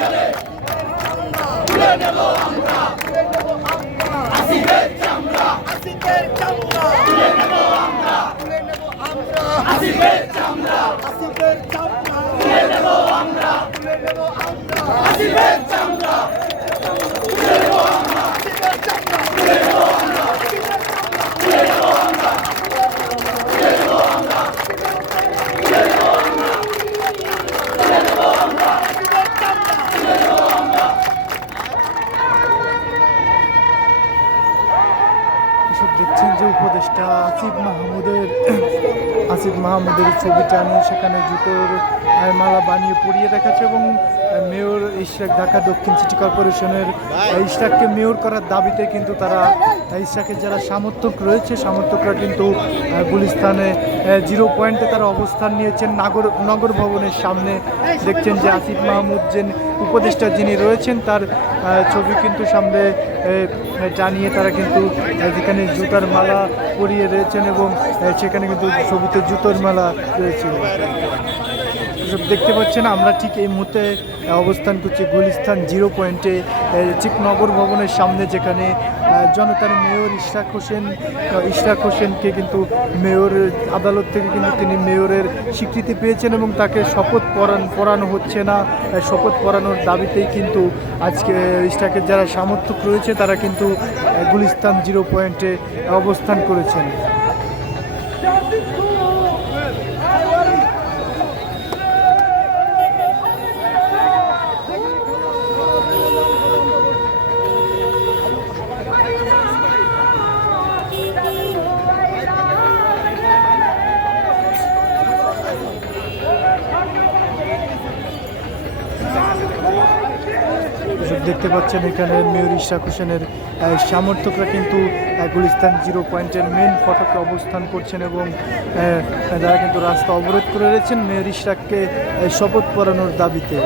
গেলে তুলে নেব আমরা আসিবেন চামড়া তুলে নেব আমরা চামড়া তুলে নেব আমরা আসিবেন চামড়া তুলে এসব দেখছেন যে উপদেষ্টা আসিফ মাহমুদের আসিফ মাহমুদের ছবিটা নিয়ে সেখানে জুতোর মালা বানিয়ে পরিয়ে দেখাচ্ছে এবং মেয়র ইশরাক ঢাকা দক্ষিণ সিটি কর্পোরেশনের ইশরাককে মেয়র করার দাবিতে কিন্তু তারা ইশরাকের যারা সমর্থক রয়েছে, সমর্থকরা কিন্তু গুলিস্তানে জিরো পয়েন্টে তারা অবস্থান নিয়েছেন। নাগর, নগর ভবনের সামনে দেখছেন যে আসিফ মাহমুদ যে উপদেষ্টা যিনি রয়েছেন, তার ছবি কিন্তু সামনে জানিয়ে তারা কিন্তু যেখানে জুতার মালা পরিয়ে রয়েছেন এবং সেখানে কিন্তু ছবিতে জুতোর মালা রয়েছে। এসব দেখতে পাচ্ছেন, আমরা ঠিক এই মুহূর্তে অবস্থান করছি গুলিস্তান জিরো পয়েন্টে ঠিক নগর ভবনের সামনে যেখানে জনতার মেয়র ইশরাক হোসেন ইশরাক হোসেনকে কিন্তু মেয়র, আদালত থেকে কিন্তু তিনি মেয়রের স্বীকৃতি পেয়েছেন এবং তাকে শপথ পড়ান পড়ানো হচ্ছে না। শপথ পড়ানোর দাবিতেই কিন্তু আজকে ইশরাকের যারা সমর্থক রয়েছে, তারা কিন্তু গুলিস্তান জিরো পয়েন্টে অবস্থান করেছেন। দেখতে পাচ্ছেন এখানে মেয়র ইশাক হোসেনের সামর্থকরা কিন্তু গুলিস্তান জিরো পয়েন্টের মেন ফটকে অবস্থান করছেন এবং তারা কিন্তু রাস্তা অবরোধ করে রয়েছেন মেয়র ইশাককে শপথ পড়ানোর দাবিতে।